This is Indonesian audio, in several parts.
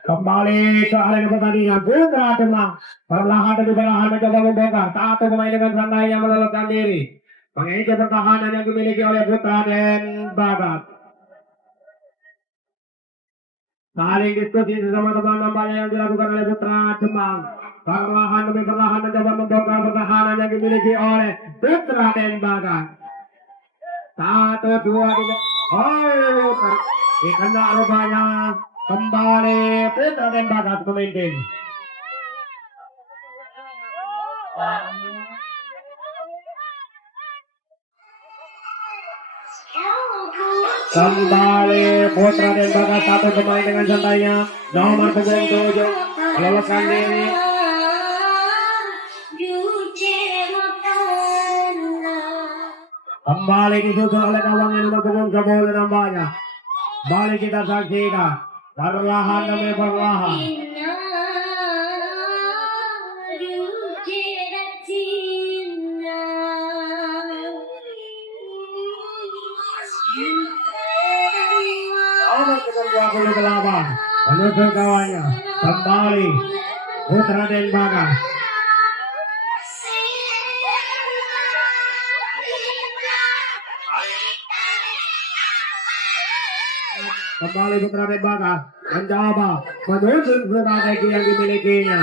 Kembali ke arena pertandingan Putra Demang perlahan demi perlahan mencoba membongkar. Satu pemain dengan santai yang meloloskan diri. Mengisi pertahanan yang dimiliki oleh Putra dan Bagat. Saling diskusi sesama teman nampaknya yang dilakukan oleh Putra Demang. Perlahan demi perlahan mencoba membongkar pertahanan yang dimiliki oleh Putra dan Bagat. Satu, dua, tiga. Oh, dikena rupanya. Kembali Putra dan Bagat pemimpin. Kembali Putra dan Bagat satu pemain dengan santainya nomor punggung 7 meloloskan diri. Kembali disusul oleh kawan yang nomor punggung 10 nampaknya. Kembali kita saksikan perlahan demi perlahan. Nomor 28 menuju kawannya. Kembali Putra dan Bagat. Kembali Putra dan Bagat mencoba menyusun strategi yang dimilikinya.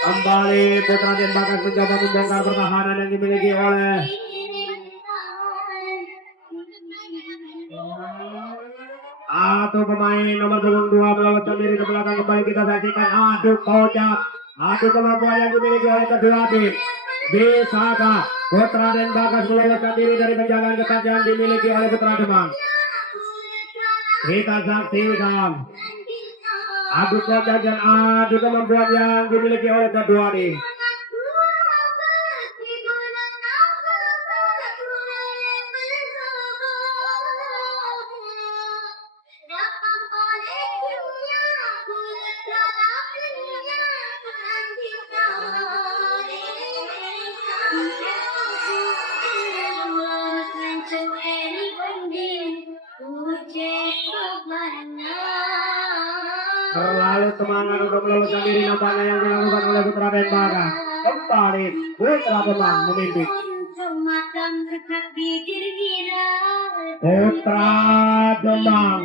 Kembali Putra dan Bagat mencoba membongkar pertahanan yang dimiliki oleh satu pemain nomor 22 meloloskan diri ke belakang. Kembali kita saksikan adu kocak, adu kemampuan yang dimiliki oleh kedua tim. Bisakah Putra dan Bagat meloloskan diri dari penjagaan ketat yang dimiliki oleh Putra Demang? Kita saksikan adu kocak dan adu kemampuan yang dimiliki oleh kedua tim. Terlalu semangat untuk meloloskan diri nampaknya yang dilakukan oleh Putra dan Bagat. Kembali Putra Demang memimpin. Putra Demang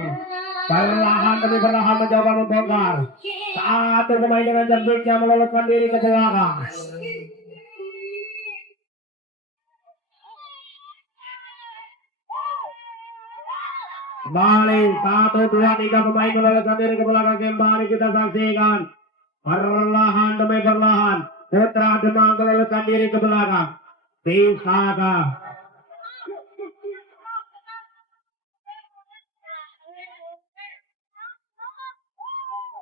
perlahan demi perlahan mencoba membongkar. Satu pemain dengan cerdik meloloskan diri ke belakang. Kembali 1, 2, 3 pemain meloloskan diri ke belakang. Kembali kita saksikan perlahan demi perlahan Putra Demang meloloskan diri ke belakang. Bisakah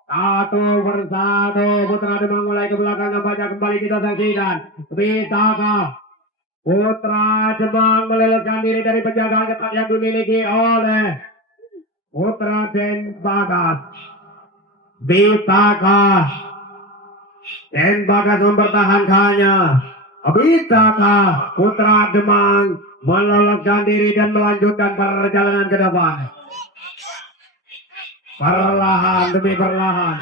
satu persatu Putra Demang mulai ke belakang nampaknya. Kembali kita saksikan bisakah Putra Demang meloloskan diri dari penjagaan ketat yang dimiliki oleh Putra dan Bagat. Bisakah dan Bagat mempertahankannya? Bisakah Putra Demang meloloskan diri dan melanjutkan perjalanan ke depan? Perlahan demi perlahan.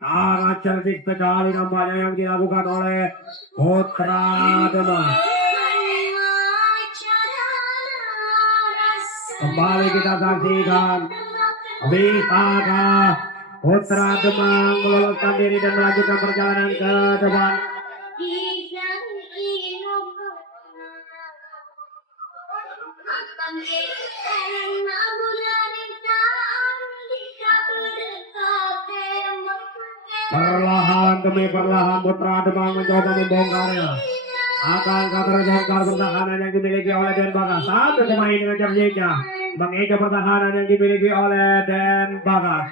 Sangat cerdik sekali nampaknya yang dilakukan oleh Putra Demang. Kembali kita saksikan bisakah Putra Demang meloloskan diri dan melanjutkan perjalanan ke depan? Perlahan demi perlahan Putra Demang mencoba membongkarnya. Akankah terbongkar pertahanan yang dimiliki oleh Den Bagat? Satu pemain dengan jerdiknya mengejar pertahanan yang dimiliki oleh Den Bagat.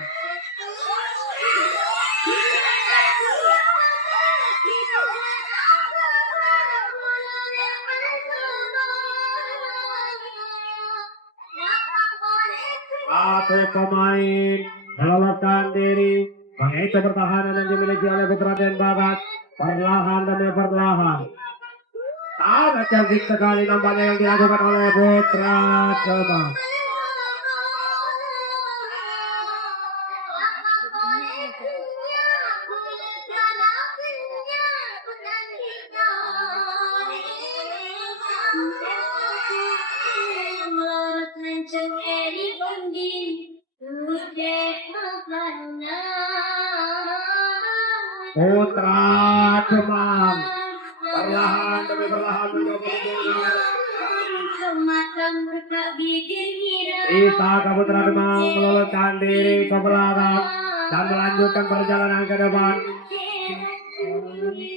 Satu pemain meloloskan diri. Mengejar pertahanan yang dimiliki oleh Putra dan Bagas. Perlahan demi perlahan. Sangat cantik sekali nampaknya yang dilakukan oleh Putra Demak. Putra Demak perlahan demi perlahan mencoba Isa Putra Demak meloloskan diri ke belakang dan melanjutkan perjalanan ke depan.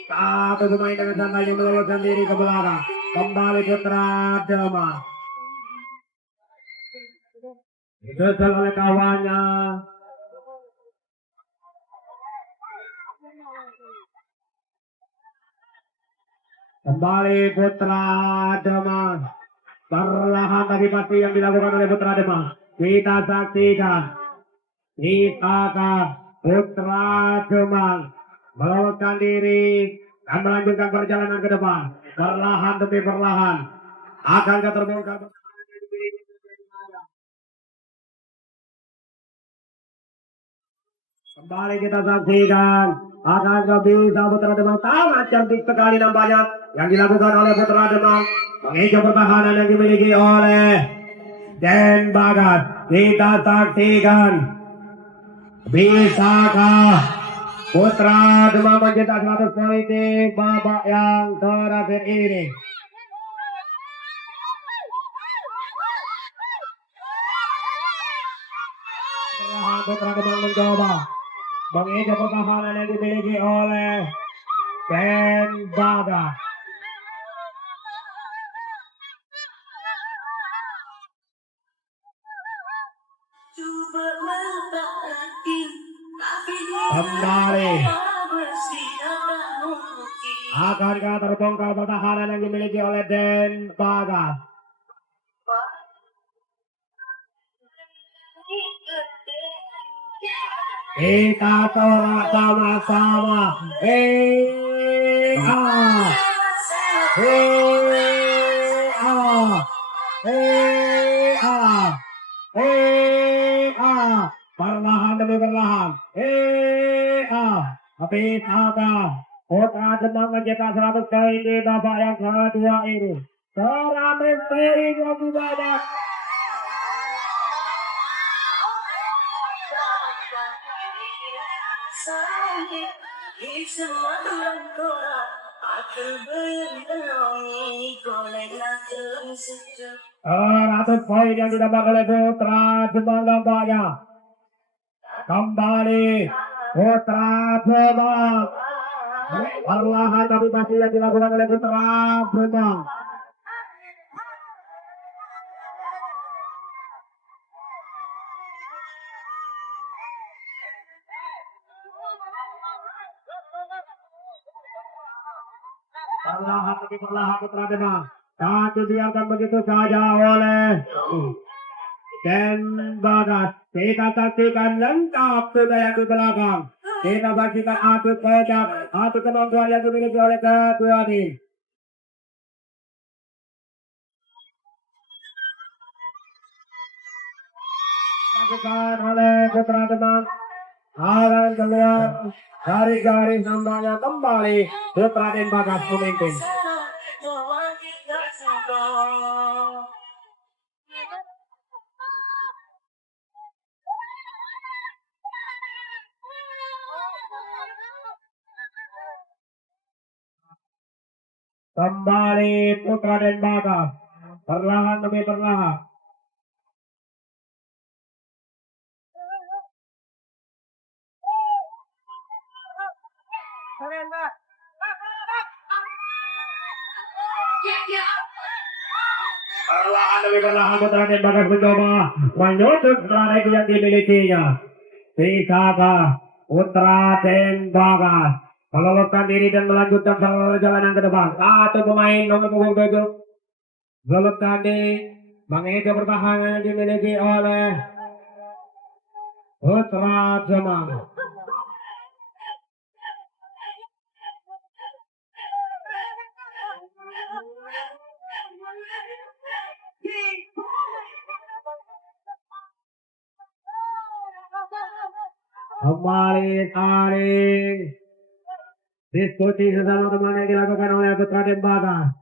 Satu pemain dengan santainya meloloskan diri ke belakang. Kembali Putra Demak. Disusul oleh kawannya. Kembali Putra Demak. Perlahan tapi pasti yang dilakukan oleh Putra Demak. Kita saksikan. Itaka Putra Demak meloloskan diri dan melanjutkan perjalanan ke depan. Perlahan demi perlahan akan terbongkar. Kembali kita saksikan. Akan bisa Putra Demak sangat cantik sekali nampaknya yang dilakukan oleh Putra Demak. Mengejar pertahanan yang dimiliki oleh Den Bagas. Kita saksikan. Bisakah Putra Demak mencetak 100 poin di babak yang terakhir ini? Putra Demak mencoba mengejar pertahanan yang dimiliki oleh Den Bagas. Kembali akankah terbongkar pertahanan yang dimiliki oleh Den Bagas. Kita sorak sama-sama. Perlahan demi perlahan. Bisakah Putra Demak mencetak 100 poin di babak yang kedua ini? 100 poin lebih banyak. Ratus poin yang didapat oleh Putra Demak nampaknya. Kembali Putra Demak. Perlahan tapi masih yang dilakukan oleh Putra Demak. Perlahan tapi perlahan Putra Demak. Tak dibiarkan begitu saja oleh Den Bagas. Kita saksikan lengkap sudah yang di belakang. Kita saksikan adu kocak, adu kemampuan yang dimiliki oleh kedua tim. Dilakukan oleh Putra Demak. Akan keluar dari garis nampaknya kembali Putra Den Bagas memimpin. Kembali Putra Den Bagas. Perlahan demi perlahan. Perlahan demi perlahan Putra Den Bagas mencoba menyusun strategi yang dimilikinya. Bisakah Putra Den Bagas meloloskan diri dan melanjutkan perjalanan ke depan? Satu pemain nomor punggung 7 meloloskan diri mengejar pertahanan yang dimiliki oleh Putra Demang. Kembali tarik. Diskusi sesama teman yang dilakukan oleh Putra Dembaga.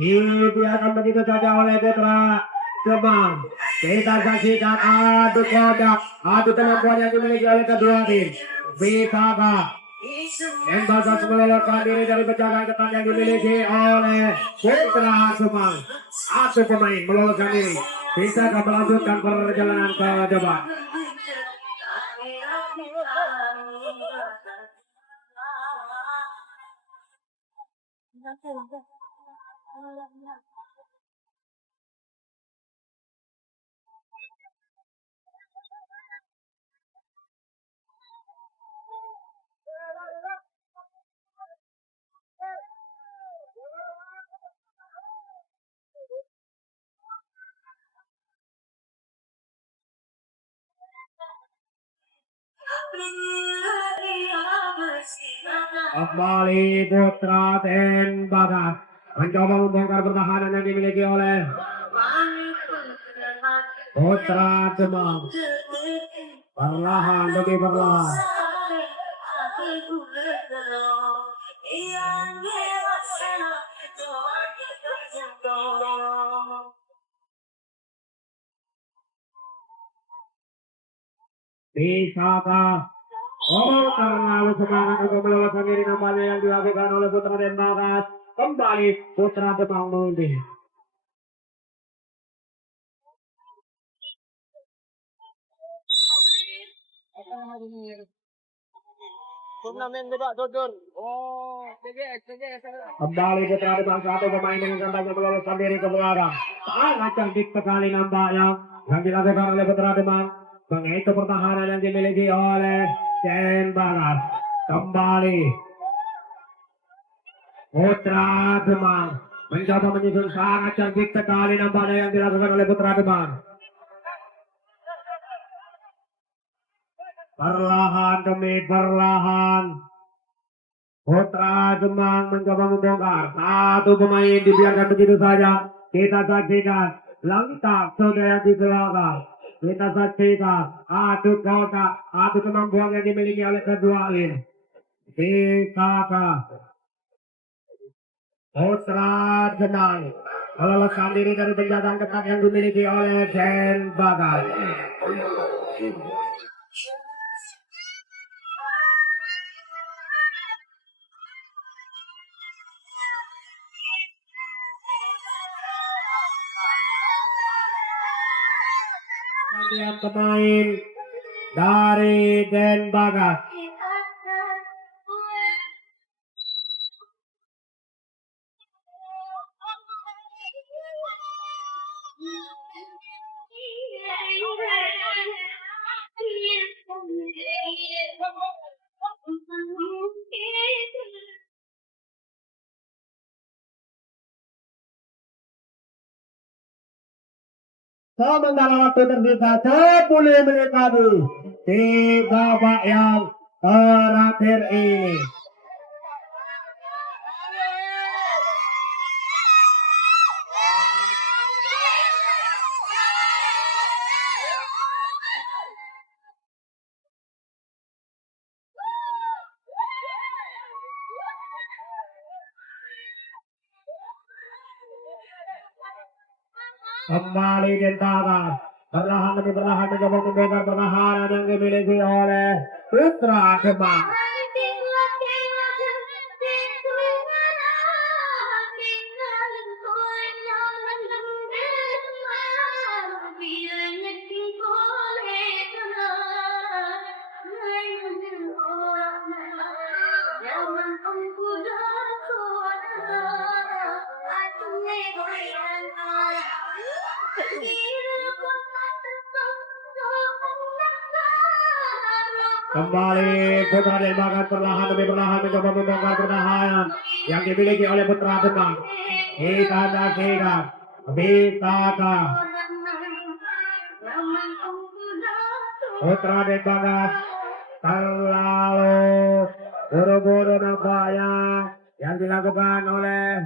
Dibiarkan begitu saja oleh Putra Demang. Kita saksikan adu kodak, adu kemampuan yang dimiliki oleh kedua tim. Bisakah Dembaga meloloskan diri dari penjagaan ketat yang dimiliki oleh Putra Demang? Satu pemain meloloskan diri. Bisakah melanjutkan perjalanan ke depan? Kembali Putra Dembaga mencoba membongkar pertahanan yang dimiliki oleh Putra Demang. Perlahan demi perlahan. Bisakah terlalu semangat untuk meloloskan diri nampaknya yang dilakukan oleh Putra Dembaga. Kembali Putra Demang mengundi. Kembali Putra Demang, satu pemain dengan gantanya meloloskan diri ke belakang. Sangat cantik sekali nampaknya yang dilakukan oleh Putra Demang. Mengitu pertahanan yang dimiliki oleh Dembaga. Kembali Putra Demang mencoba menyusun, sangat cantik sekali nampaknya yang dilakukan oleh Putra Demang. Perlahan demi perlahan Putra Demang mencoba membongkar. Satu pemain dibiarkan begitu saja. Kita saksikan langkah saudara di belakang. Kita saksikan adu kotak, adu kemampuan yang dimiliki oleh kedua tim. Bisakah Putra Demang meloloskan diri dari penjagaan ketat yang dimiliki oleh Dembaga? Lihat pemain dari Dembaga. Sementara waktu tersisa 10 menit lagi di babak yang terakhir ini. Kembali Dembaga perlahan demi perlahan mencoba membongkar pertahanan yang dimiliki oleh Putra Demang. Kembali Putra Dembaga perlahan demi perlahan mencoba membongkar pertahanan yang dimiliki oleh Putra Demang. Kita saksikan bisakah Putra Den Bagas terlalu buru-buru nampaknya yang dilakukan oleh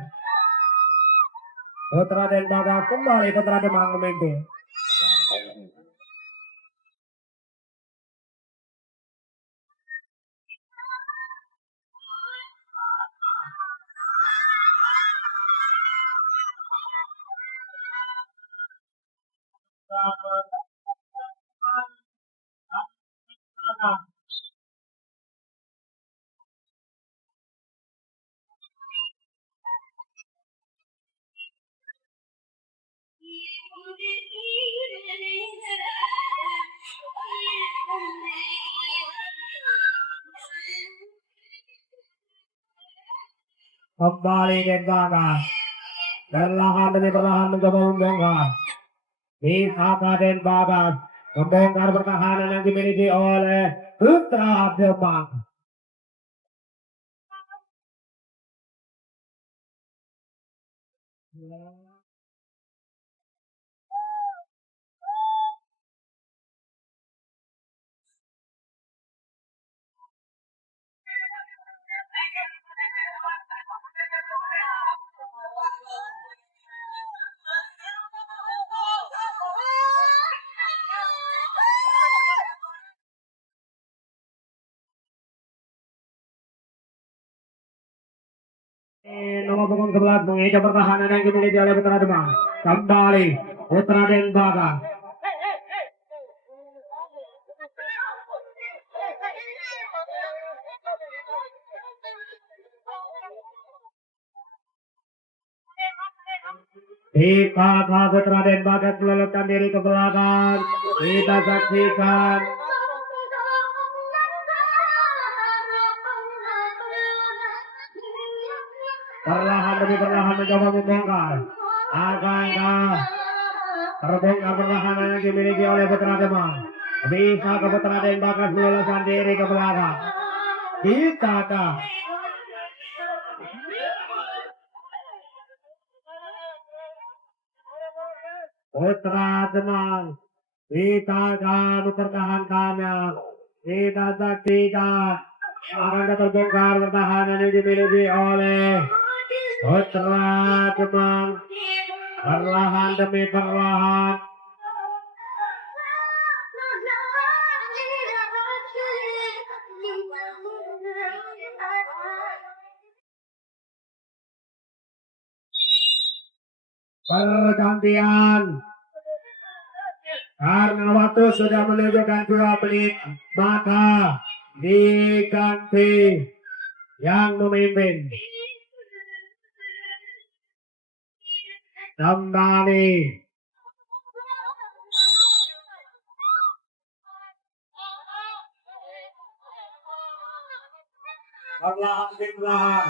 Putra Den Bagas. Kembali Putra Demang memimpin. Kembali Den Bagas perlahan demi perlahan mencoba membongkar. Bisakah Den Bagas membongkar pertahanan yang dimiliki oleh Putra Demang? Nomor punggung 11 mengejar pertahanan yang dimiliki oleh Putra Demang. Kembali Putra Den Bagas. Jika Putra Den Bagas meloloskan diri ke belakang, kita saksikan perlahan demi perlahan mencoba membongkar. Akankah terbongkar pertahanan yang dimiliki oleh Putra Demang? Bisa ke Putra Den Bagas meloloskan diri ke belakang? Bisakah? Putra Demang kita akan mempertahankannya. Kita saksikan akan terbongkar pertahanan yang dimiliki oleh Putra Demang. Perlahan demi perlahan pergantian. Karena waktu sudah menunjukkan 2 menit, maka diganti yang memimpin. Kembali perlahan demi perlahan.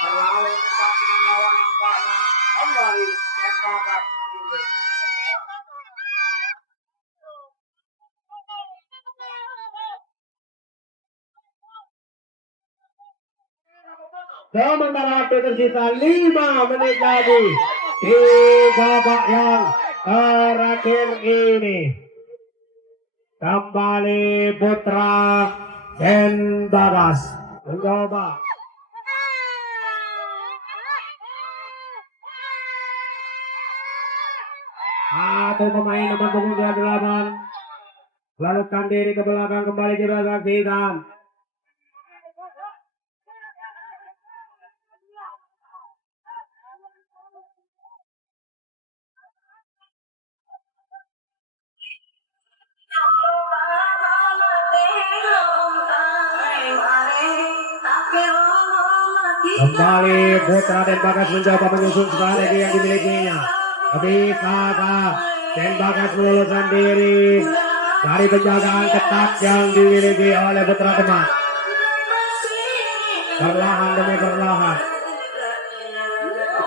Berlalu dekat dengan lawan nampaknya. Kembali Den Bagas. Sementara waktu tersisa 5 menit lagi di babak yang terakhir ini. Kembali Putra Den Bagas mencoba. Satu pemain nomor punggung 28 meloloskan diri ke belakang, kembali kita saksikan. Kembali Putra Den Bagas mencoba menyusun strategi yang dimilikinya. Bisakah Den Bagas meloloskan diri dari penjagaan ketat yang dimiliki oleh Putra Demang? Perlahan demi perlahan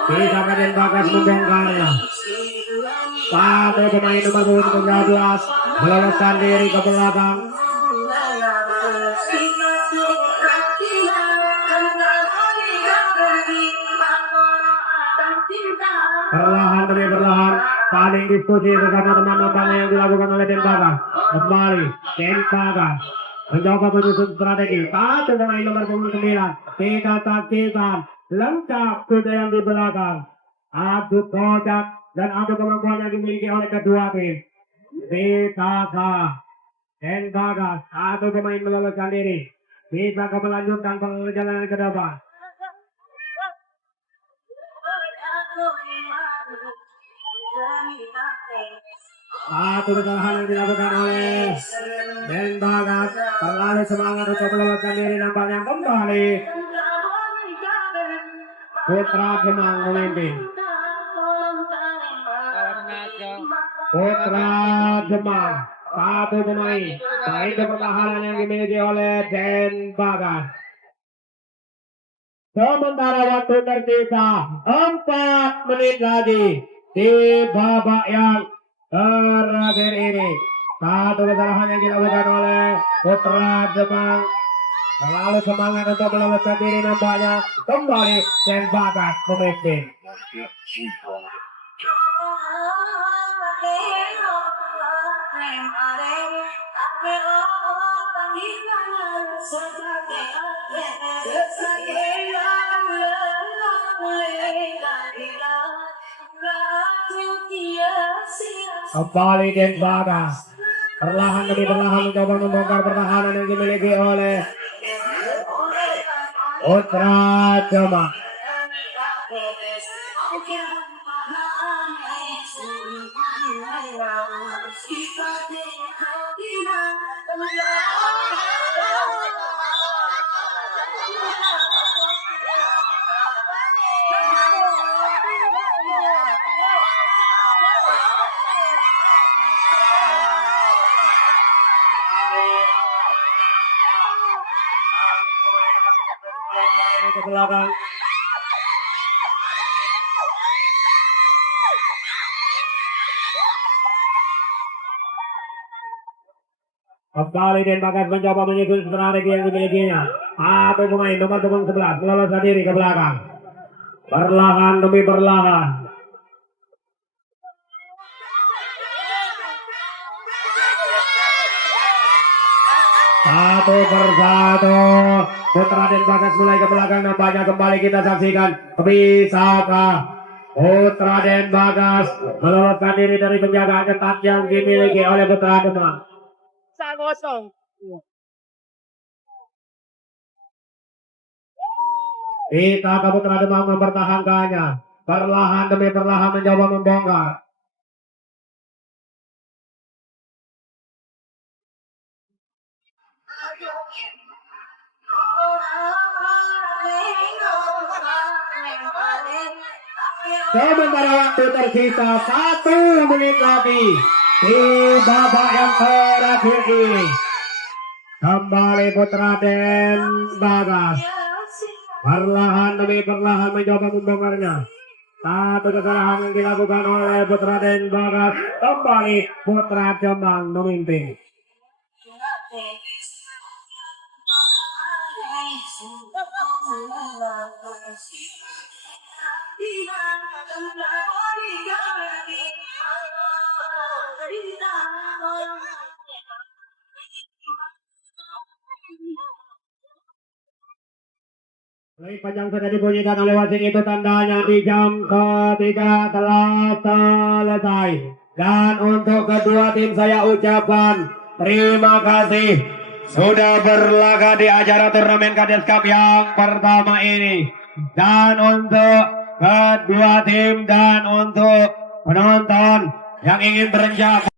bisakah Den Bagas membongkarnya? Satu pemain nomor punggung 13 meloloskan diri ke belakang. Perlahan demi perlahan saling diskusi bersama teman-teman yang dilakukan oleh Denbaga. Kembali Denbaga mencoba menyusun strategi. Satu pemain nomor 9 tidak saksikan lengkap sudah yang di belakang. Adu kocak dan adu kemampuan yang dimiliki oleh kedua tim. Denbaga satu pemain meloloskan diri. Bisa melanjutkan perjalanan ke depan. Satu kesalahan yang dilakukan oleh Denbaga. Terlalu semangat untuk meloloskan diri, nampaknya kembali Putra Gemang memimpin. Putra Gemang satu pemain. Baik pertahanan yang dimiliki oleh Denbaga. Sementara waktu tersisa 4 menit lagi di babak yang terakhir ini. Satu kesalahan yang dilakukan oleh Putra Gemang. Terlalu semangat untuk meloloskan diri, nampaknya kembali Denbaga memimpin. Kembali Denbaga perlahan demi perlahan mencoba membongkar pertahanan yang dimiliki oleh Putra Gemang. Ke belakang. Kembali Denbaga mencoba menyusun strategi yang dimilikinya. Satu pemain nomor 11 meloloskan diri ke belakang. Perlahan demi perlahan. Satu persatu Putra Denbaga mulai ke belakang, nampaknya kembali kita saksikan. Bisakah Putra Denbaga meloloskan diri dari penjagaan ketat yang dimiliki oleh Putra Gemang? Kosong. Kita ke Putra Gemang mempertahankannya. Perlahan demi perlahan mencoba membongkar. Sementara waktu tersisa 1 menit lagi di babak yang terakhir ini. Kembali Putra Denbaga perlahan demi perlahan mencoba membongkarnya. Satu kesalahan yang dilakukan oleh Putra Denbaga. Kembali Putra Gemang memimpin. Play panjang sudah dibunyikan oleh wasit, itu tandanya di jam ketiga telah selesai. Dan untuk kedua tim saya ucapkan terima kasih sudah berlaga di acara turnamen Kades Cup yang pertama ini. Dan untuk kedua tim dan untuk penonton yang ingin berenjak